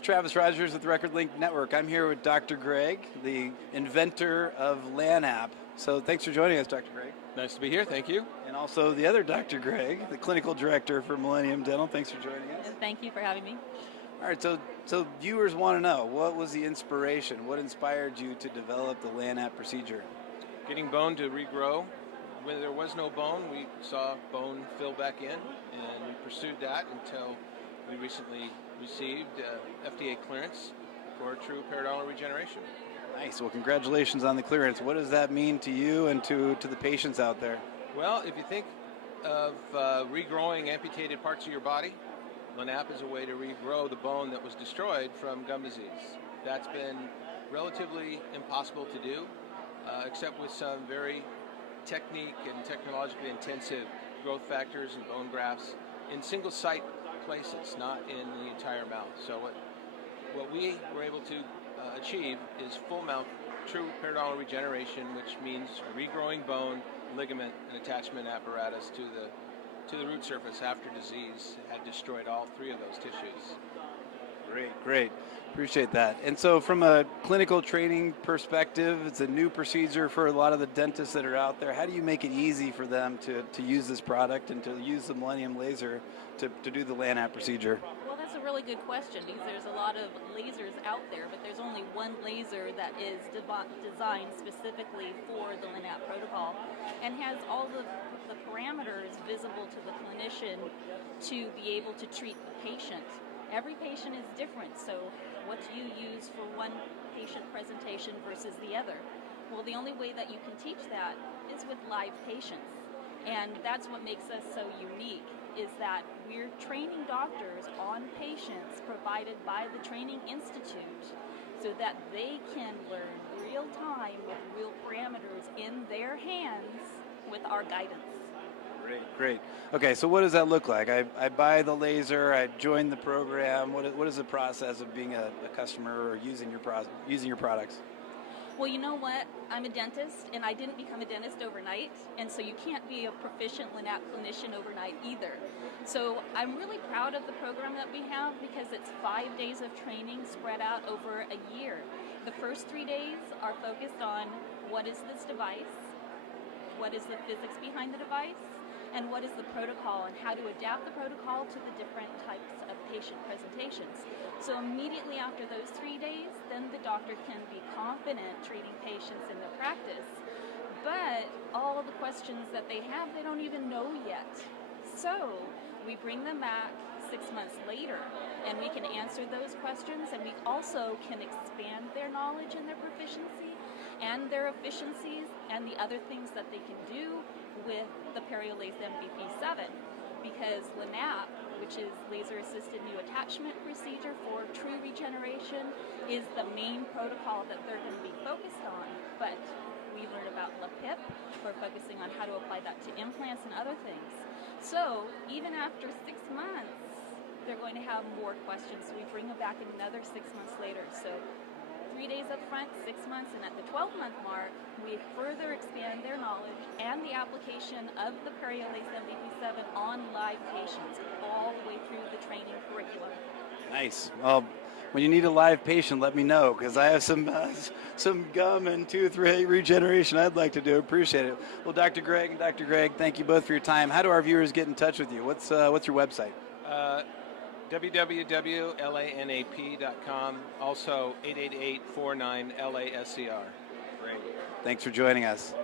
It's Travis Rodgers with RecordLinc Network. I'm here with Dr. Greg, the inventor of LANAP. So thanks for joining us, Dr. Greg. Nice to be here, thank you. And also the other Dr. Greg, the clinical director for Millennium Dental. Thanks for joining us. Thank you for having me. All right, so viewers want to know, what was the inspiration? What inspired you to develop the LANAP procedure? Getting bone to regrow. When there was no bone, we saw bone fill back in, and we pursued that until we recently received FDA clearance for true periodontal regeneration. Nice. Well, congratulations on the clearance. What does that mean to you and to the patients out there? Well, if you think of regrowing amputated parts of your body, LANAP is a way to regrow the bone that was destroyed from gum disease. That's been relatively impossible to do, except with some very technique and technologically intensive growth factors and bone grafts in single site places, not in the entire mouth. So what we were able to achieve is full mouth true periodontal regeneration, which means regrowing bone, ligament, and attachment apparatus to the root surface after disease had destroyed all three of those tissues. Great. Appreciate that. And so from a clinical training perspective, it's a new procedure for a lot of the dentists that are out there. How do you make it easy for them to use this product and to use the Millennium laser to do the LANAP procedure? Well, that's a really good question, because there's a lot of lasers out there, but there's only one laser that is designed specifically for the LANAP protocol and has all the parameters visible to the clinician to be able to treat the patient. Every patient is different, so what do you use for one patient presentation versus the other? Well, the only way that you can teach that is with live patients, and that's what makes us so unique, is that we're training doctors on patients provided by the Training Institute so that they can learn real time with real parameters in their hands with our guidance. Great. Okay, so what does that look like? I buy the laser, I join the program. What is the process of being a customer or using your products? Well, you know what? I'm a dentist, and I didn't become a dentist overnight, and so you can't be a proficient LANAP clinician overnight either. So I'm really proud of the program that we have, because it's 5 days of training spread out over a year. The first 3 days are focused on what is this device, what is the physics behind the device, and what is the protocol and how to adapt the protocol to the different types of patient presentations. So immediately after those 3 days, then the doctor can be confident treating patients in their practice. But all of the questions that they have, they don't even know yet. So we bring them back 6 months later, and we can answer those questions, and we also can expand their knowledge and their proficiency and their efficiencies and the other things that they can do with the PerioLase MVP7, because LANAP, which is laser-assisted new attachment procedure for true regeneration, is the main protocol that they're going to be focused on. But we learn about LAPIP, we're focusing on how to apply that to implants and other things. So even after 6 months, they're going to have more questions. So we bring them back another 6 months later. So 3 days up front, 6 months, and at the 12-month mark, we further expand their knowledge and the application of the PerioLase MVP7 on live patients all the way through the training curriculum. Nice. Well, when you need a live patient, let me know, because I have some gum and tooth regeneration I'd like to do. Appreciate it. Well, Dr. Greg and Dr. Greg, thank you both for your time. How do our viewers get in touch with you? What's your website? www.lanap.com, also 888-49-LASCR. Great. Thanks for joining us.